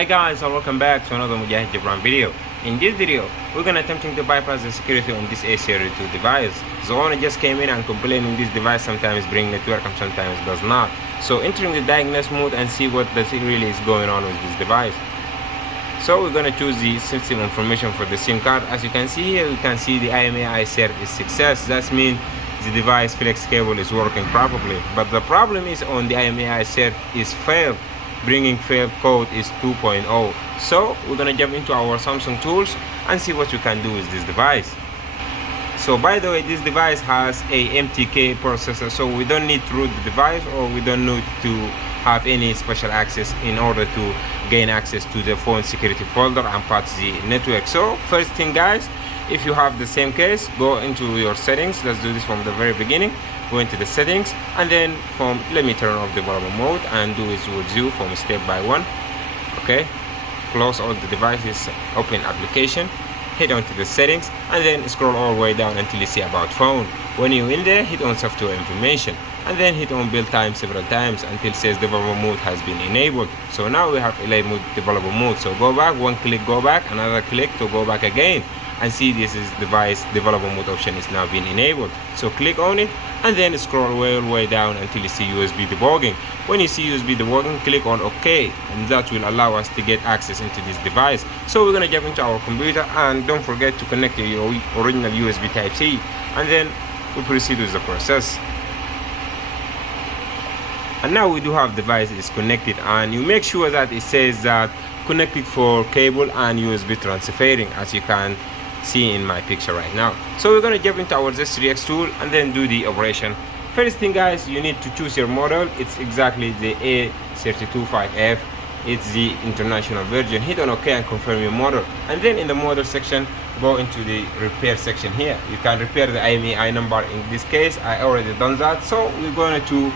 Hi guys, and welcome back to another Mujahid Jibran video. In this video, we're gonna attempting to bypass the security on this A32 device. The owner just came in and complaining this device sometimes bring network and sometimes does not. So entering the diagnose mode and see what really is going on with this device. So we're gonna choose the system information for the SIM card. As you can see here, we can see the Imei cert is success. That means the device flex cable is working properly. But the problem is on the Imei cert is failed. Bringing failed code is 2.0. So we're gonna jump into our Samsung tools and see what we can do with this device. So by the way, this device has a MTK processor, so we don't need to root the device, or we don't need to have any special access in order to gain access to the phone security folder and patch the network. So first thing guys, if you have the same case, go into your settings. Let's do this from the very beginning. Go into the settings, and then let me turn off developer mode and do it with you from step by one. Okay, close all the devices, open application, hit onto the settings, and then scroll all the way down until you see about phone. When you're in there, hit on software information, and then hit on build time several times until it says developer mode has been enabled. So now we have enabled developer mode. So go back, one click, go back, another click to go back again, and see this is device developer mode option is now being enabled. So click on it and then scroll all the way down until you see USB debugging. When you see USB debugging, click on OK, and that will allow us to get access into this device. So we're gonna jump into our computer, and don't forget to connect to your original USB Type-C, and then we proceed with the process. And now we do have device is connected, and you make sure that it says that connected for cable and USB transferring, as you can see in my picture right now. So we're gonna jump into our Z3x tool and then do the operation. First thing guys, you need to choose your model. It's exactly the A325F. It's the international version. Hit on OK and confirm your model, and then in the model section, go into the repair section here. You can repair the IMEI number. In this case, I already done that, so we're going to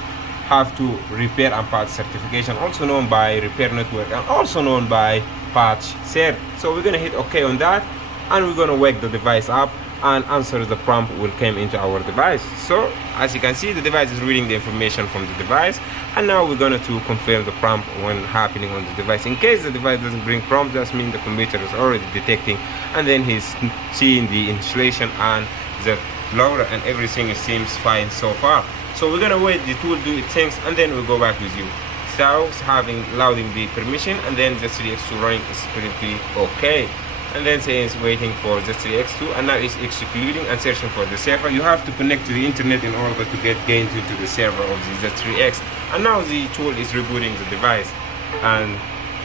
have to repair and patch certification, also known by repair network and also known by patch cert. So we're going to hit OK on that, and we're going to wake the device up and answer the prompt will come into our device. So as you can see, the device is reading the information from the device, and now we're going to confirm the prompt when happening on the device. In case the device doesn't bring prompt, that means the computer is already detecting, and then he's seeing the installation and the loader and everything seems fine so far. So we're gonna wait the tool do its things, and then we'll go back with you. So having loading the permission, and then the Z3x to running is pretty okay, and then saying it's waiting for the Z3x2, and now it's executing and searching for the server. You have to connect to the internet in order to get gained into the server of the Z3x, and now the tool is rebooting the device, and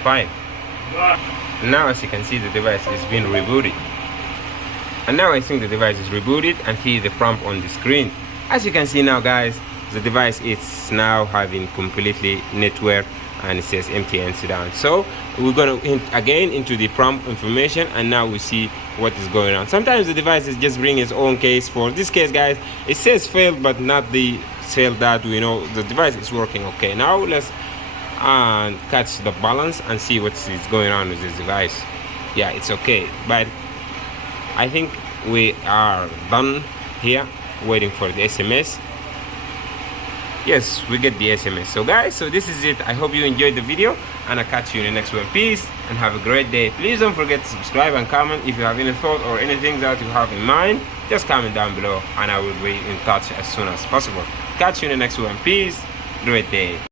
fine. Now as you can see, the device is being rebooted, and now I think the device is rebooted and see the prompt on the screen. As you can see now guys, the device is now having completely network, and it says MTN down. So we're gonna hit again into the prompt information, and now we see what is going on. Sometimes the device is just bring its own case. For this case guys, it says failed, but not the failed that we know the device is working okay. Now let's catch the balance and see what is going on with this device. Yeah, it's okay, but I think we are done here, waiting for the SMS. Yes, we get the SMS. So guys, so this is it. I hope you enjoyed the video, and I'll catch you in the next one. Peace and have a great day. Please don't forget to subscribe and comment. If you have any thought or anything that you have in mind, just comment down below, and I will be in touch as soon as possible. Catch you in the next one. Peace, great day.